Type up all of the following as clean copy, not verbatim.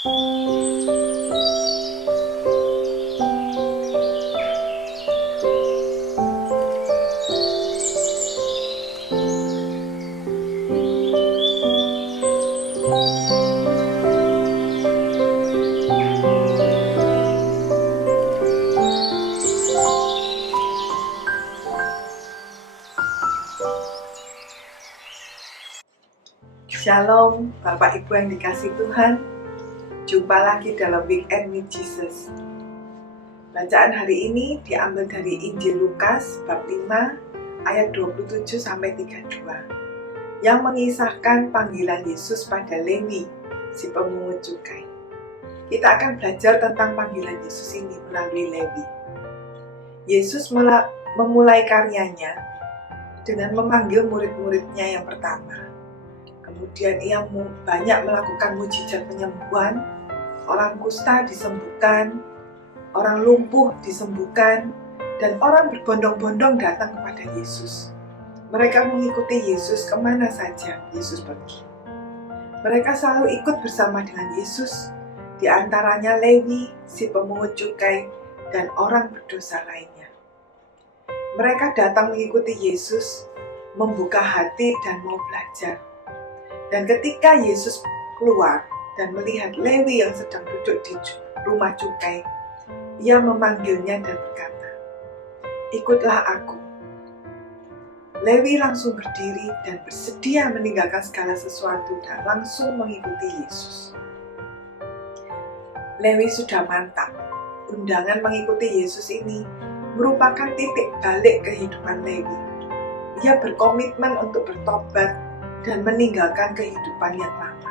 Shalom, Bapak Ibu yang dikasihi Tuhan. Jumpa lagi dalam Weekend with Jesus. Bacaan hari ini diambil dari Injil Lukas bab 5 ayat 27-32 yang mengisahkan panggilan Yesus pada Lewi, si pemungut cukai. Kita akan belajar tentang panggilan Yesus ini melalui Lewi. Yesus memulai karyanya dengan memanggil murid-muridnya yang pertama. Kemudian ia banyak melakukan mujizat penyembuhan, orang kusta disembuhkan, orang lumpuh disembuhkan, dan orang berbondong-bondong datang kepada Yesus. Mereka mengikuti Yesus kemana saja Yesus pergi. Mereka selalu ikut bersama dengan Yesus, di antaranya Lewi, si pemungut cukai, dan orang berdosa lainnya. Mereka datang mengikuti Yesus, membuka hati dan mau belajar. Dan ketika Yesus keluar dan melihat Lewi yang sedang duduk di rumah cukai, ia memanggilnya dan berkata, "Ikutlah aku." Lewi langsung berdiri dan bersedia meninggalkan segala sesuatu dan langsung mengikuti Yesus. Lewi sudah mantap. Undangan mengikuti Yesus ini merupakan titik balik kehidupan Lewi. Ia berkomitmen untuk bertobat dan meninggalkan kehidupan yang lama.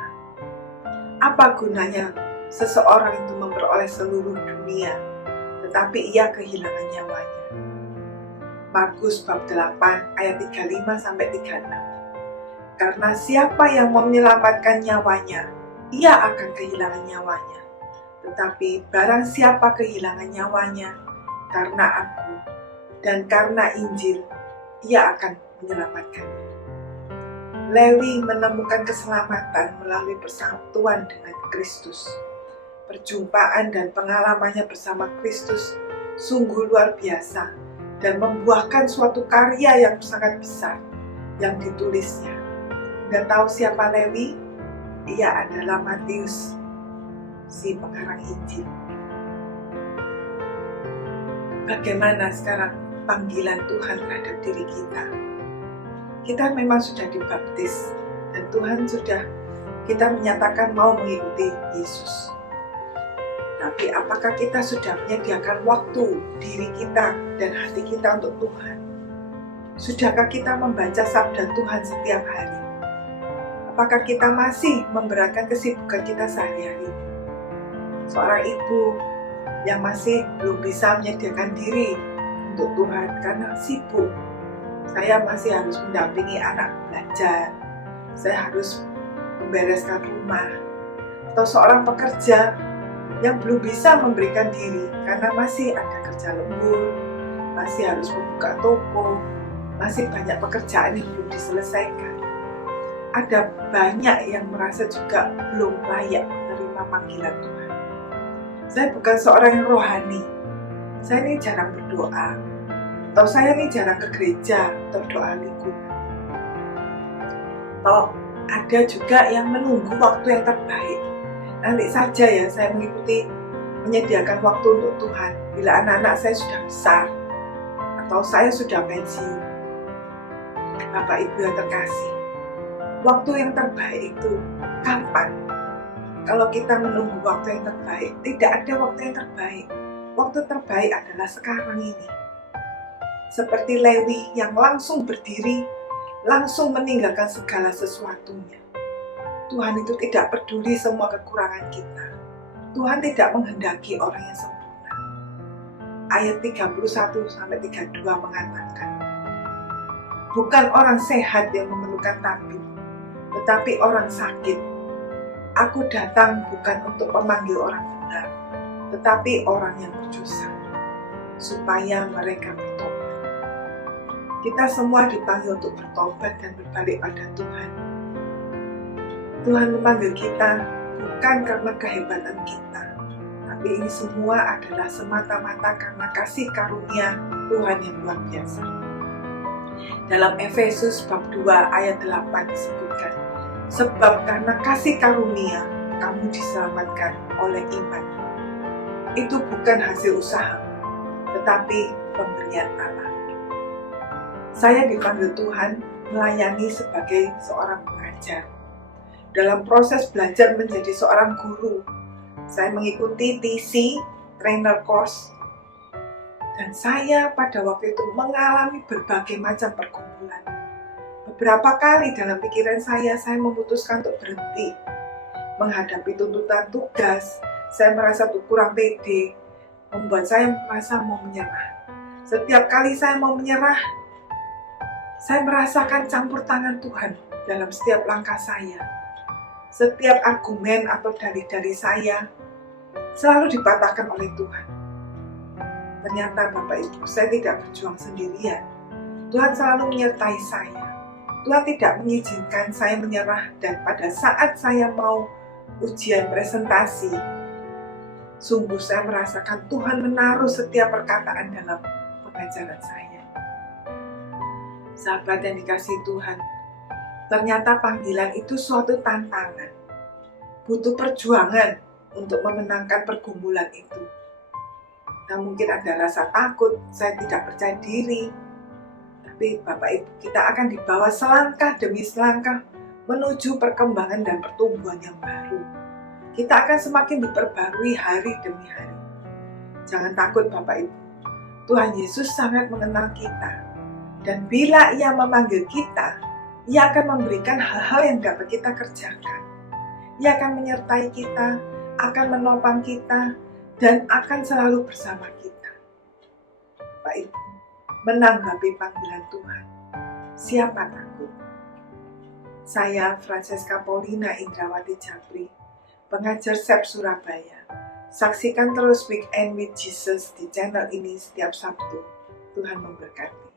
Apa gunanya seseorang itu memperoleh seluruh dunia, tetapi ia kehilangan nyawanya? Markus bab 8 ayat 35-36. Karena siapa yang menyelamatkan nyawanya, ia akan kehilangan nyawanya. Tetapi barang siapa kehilangan nyawanya karena aku dan karena Injil, ia akan menyelamatkannya. Lewi menemukan keselamatan melalui persatuan dengan Kristus. Perjumpaan dan pengalamannya bersama Kristus sungguh luar biasa dan membuahkan suatu karya yang sangat besar yang ditulisnya. Dan tahu siapa Lewi? Ia adalah Matius, si pengarang Injil. Bagaimana sekarang panggilan Tuhan terhadap diri kita? Kita memang sudah dibaptis dan Tuhan sudah kita menyatakan mau mengikuti Yesus. Tapi apakah kita sudah menyediakan waktu diri kita dan hati kita untuk Tuhan? Sudahkah kita membaca sabda Tuhan setiap hari? Apakah kita masih memberatkan kesibukan kita sehari-hari? Seorang ibu yang masih belum bisa menyediakan diri untuk Tuhan karena sibuk. Saya masih harus mendampingi anak belajar, saya harus membereskan rumah, atau seorang pekerja yang belum bisa memberikan diri karena masih ada kerja lembur, masih harus membuka toko, masih banyak pekerjaan yang belum diselesaikan. Ada banyak yang merasa juga belum layak menerima panggilan Tuhan. Saya bukan seorang yang rohani, saya ini jarang berdoa, atau saya ini jarang ke gereja atau doa lingkungan. Atau ada juga yang menunggu waktu yang terbaik. Nanti saja ya saya menyediakan waktu untuk Tuhan bila anak-anak saya sudah besar atau saya sudah pensiun. Bapak Ibu yang terkasih, waktu yang terbaik itu kapan? Kalau kita menunggu waktu yang terbaik, tidak ada waktu yang terbaik. Waktu terbaik adalah sekarang ini. Seperti Lewi yang langsung berdiri, langsung meninggalkan segala sesuatunya. Tuhan itu tidak peduli semua kekurangan kita. Tuhan tidak menghendaki orang yang sempurna. Ayat 31-32 mengatakan, bukan orang sehat yang memerlukan tabib, tetapi orang sakit. Aku datang bukan untuk memanggil orang benar, tetapi orang yang berdosa, supaya mereka bertobat. Kita semua dipanggil untuk bertobat dan berbalik pada Tuhan. Tuhan memanggil kita bukan karena kehebatan kita, tapi ini semua adalah semata-mata karena kasih karunia Tuhan yang luar biasa. Dalam Efesus bab 2 ayat 8 disebutkan, sebab karena kasih karunia kamu diselamatkan oleh iman. Itu bukan hasil usaha, tetapi pemberian Allah. Saya dipanggil Tuhan melayani sebagai seorang pengajar. Dalam proses belajar menjadi seorang guru, saya mengikuti TC, Trainer Course, dan saya pada waktu itu mengalami berbagai macam pergumulan. Beberapa kali dalam pikiran saya memutuskan untuk berhenti. Menghadapi tuntutan tugas, saya merasa kurang pede, membuat saya merasa mau menyerah. Setiap kali saya mau menyerah, saya merasakan campur tangan Tuhan dalam setiap langkah saya. Setiap argumen atau dalih-dalih saya selalu dipatahkan oleh Tuhan. Ternyata Bapak Ibu, saya tidak berjuang sendirian. Tuhan selalu menyertai saya. Tuhan tidak mengizinkan saya menyerah, dan pada saat saya mau ujian presentasi, sungguh saya merasakan Tuhan menaruh setiap perkataan dalam pengajaran saya. Sahabat yang dikasihi Tuhan, ternyata panggilan itu suatu tantangan. Butuh perjuangan untuk memenangkan pergumulan itu. Nah, mungkin ada rasa takut, saya tidak percaya diri. Tapi Bapak Ibu, kita akan dibawa selangkah demi selangkah menuju perkembangan dan pertumbuhan yang baru. Kita akan semakin diperbarui hari demi hari. Jangan takut Bapak Ibu. Tuhan Yesus sangat mengenal kita. Dan bila Ia memanggil kita, Ia akan memberikan hal-hal yang dapat kita kerjakan. Ia akan menyertai kita, akan menopang kita, dan akan selalu bersama kita. Bapak Ibu, menanggapi panggilan Tuhan, siapa takut? Saya Francesca Paulina Indrawati Japri, pengajar SEP Surabaya. Saksikan terus Weekend with Jesus di channel ini setiap Sabtu. Tuhan memberkati.